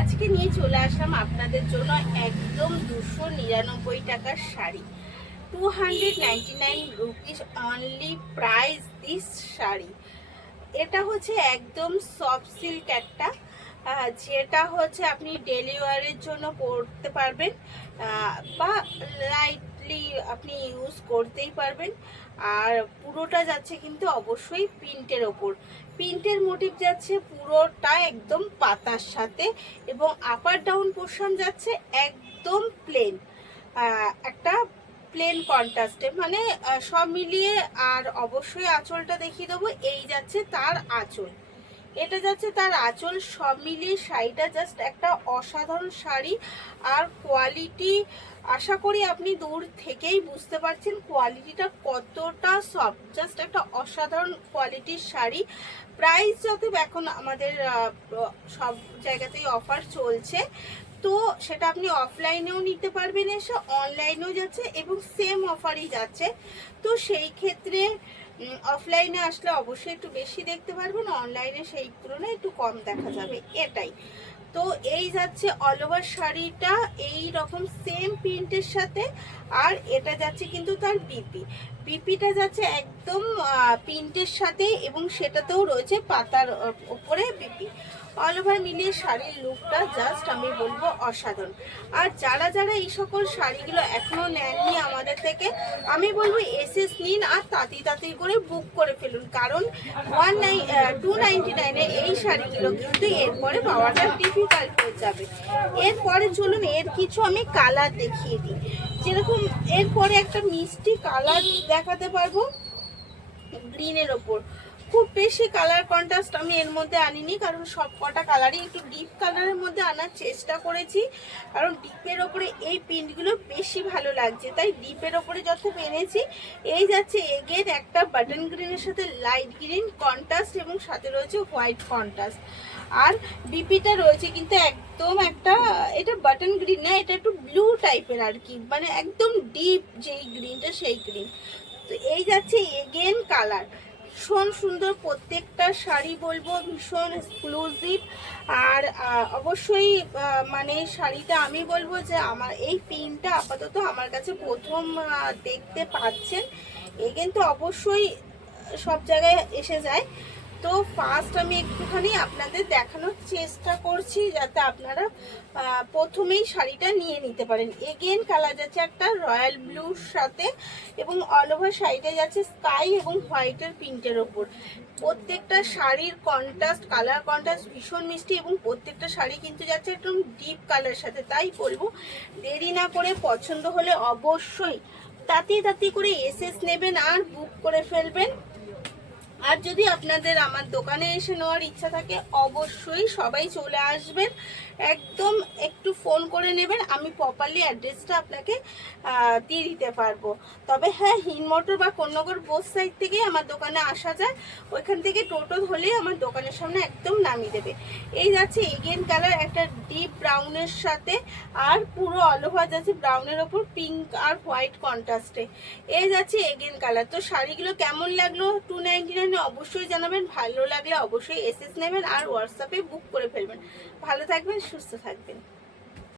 আজকে নিয়ে চলে আসলাম আপনাদের জন্য একদম 299 টাকার sari. 299 rupees only price this sari. এটা হচ্ছে একদম সফট সিল্ক একটা, যেটা হচ্ছে আপনি ডেলি ওয়ারের জন্য পরতে পারবেন, বা লাইটলি আপনি ইউজ করতেই পারবেন। আর পুরোটা যাচ্ছে কিন্তু অবশ্যই প্রিন্টের ওপর। প্রিন্টের মোটিভ যাচ্ছে পুরোটা একদম পাতার সাথে, এবং আপার ডাউন পোর্শন যাচ্ছে একদম প্লেন, একটা প্লেন কন্ট্রাস্টে, মানে সব মিলিয়ে। আর অবশ্যই আঁচলটা দেখিয়ে দেবো, এই যাচ্ছে তার আঁচল, এটা যাচ্ছে তার আঁচল। সব মিলিয়ে শাড়িটা জাস্ট একটা অসাধারণ শাড়ি। আর কোয়ালিটি আশা করি আপনি দূর থেকেই বুঝতে পারছেন কোয়ালিটিটা কতটা সফট, জাস্ট একটা অসাধারণ কোয়ালিটির শাড়ি। প্রাইস যত এখন আমাদের সব জায়গাতেই অফার চলছে, তো সেটা আপনি অফলাইনেও নিতে পারবেন, এসে অনলাইনেও যাচ্ছে এবং সেম অফারই যাচ্ছে। তো সেই ক্ষেত্রে অফলাইনে আসলে অবশ্যই একটু বেশি দেখতে পারবেন, অনলাইনে সেই তুলনায় একটু কম দেখা যাবে, এটাই। তো এই যাচ্ছে অল ওভার শাড়িটা এই রকম সেম প্রিন্টের সাথে। আর এটা যাচ্ছে কিন্তু তার বিপিটা যাচ্ছে একদম প্রিন্টের সাথে, এবং সেটাতেও রয়েছে পাতার ওপরে বিপি। অল ওভার মিলিয়ে শাড়ির লুকটা জাস্ট আমি বলবো অসাধারণ। আর যারা যারা এই সকল শাড়িগুলো এখনো নেননি আমাদের থেকে, আমি বলবো এসএস নিন আর তাড়াতাড়ি করে বুক করে ফেলুন, কারণ 299-এ এই শাড়িগুলো কিন্তু এরপরে পাওয়াটা ডিফিকাল্ট হয়ে যাবে। এরপরে চলুন এর কিছু আমি কালার দেখিয়ে দিই। যেরকম এরপরে একটা মিষ্টি কালার দেখাতে পারবো গ্রিনের ওপর। খুব বেশি কালার কন্ট্রাস্ট আমি এর মধ্যে আনিনি, কারণ সব কটা কালারই একটু ডিপ কালারের মধ্যে আনার চেষ্টা করেছি, কারণ ডিপের ওপরে এই প্রিন্টগুলো বেশি ভালো লাগছে, তাই ডিপের ওপরে যত এনেছি। এই যাচ্ছে এগেন একটা বাটন গ্রিনের সাথে লাইট গ্রিন কন্ট্রাস্ট, এবং সাথে রয়েছে হোয়াইট কন্ট্রাস্ট। আর বিপিটা রয়েছে কিন্তু একদম একটা, এটা বাটন গ্রিন না, এটা একটু ব্লু টাইপের আর কি, মানে একদম ডিপ যেই গ্রিনটা সেই গ্রিন। তো এই যাচ্ছে এগেন কালার, ভীষণ সুন্দর প্রত্যেকটা শাড়ি বলবো, ভীষণ এক্সক্লুসিভ। আর অবশ্যই মানে শাড়িটা আমি বলবো যে আমার এই পিনটা আপাতত আমার কাছে প্রথম দেখতে পাচ্ছেন। এগেন তো অবশ্যই সব জায়গায় এসে যায়, তো ফার্স্ট আমি একটুখানি আপনাদের দেখানোর চেষ্টা করছি যাতে আপনারা প্রথমেই শাড়িটা নিয়ে নিতে পারেন। এগেন কালার যাচ্ছে একটা রয়্যাল ব্লুর সাথে, এবং অল ওভার শাড়িটা যাচ্ছে স্কাই এবং হোয়াইটের প্রিন্টের ওপর। প্রত্যেকটা শাড়ির কন্ট্রাস্ট, কালার কন্ট্রাস্ট ভীষণ মিষ্টি, এবং প্রত্যেকটা শাড়ি কিন্তু যাচ্ছে একদম ডিপ কালার সাথে। তাই বলবো দেরি না করে পছন্দ হলে অবশ্যই তাড়াতাড়ি করে এসএস নেবেন আর বুক করে ফেলবেন। আর যদি আপনাদের আমার দোকানে এসে নেওয়ার ইচ্ছা থাকে অবশ্যই সবাই চলে আসবেন, একদম একটু ফোন করে নেবেন, আমি প্রপারলি অ্যাড্রেসটা আপনাকে দিয়ে দিতে পারবো। তবে হ্যাঁ, হিনমোটর বা কোন্নগর বোথ সাইড থেকেই আমার দোকানে আসা যায়, ওইখান থেকে টোটো ধরলেই আমার দোকানের সামনে একদম নামিয়ে দেবে। এই যাচ্ছে এগেন কালার একটা ডিপ ব্রাউনের সাথে, আর পুরো অল ওভার যাচ্ছে ব্রাউনের ওপর পিঙ্ক আর হোয়াইট কন্ট্রাস্টে। এই যাচ্ছে এগেন কালার। তো শাড়িগুলো কেমন লাগলো 299 অবশ্যই জানাবেন, ভালো লাগলে অবশ্যই এসএস নেবেন আর হোয়াটসঅ্যাপে বুক করে ফেলবেন। ভালো থাকবেন, সুস্থ থাকবেন।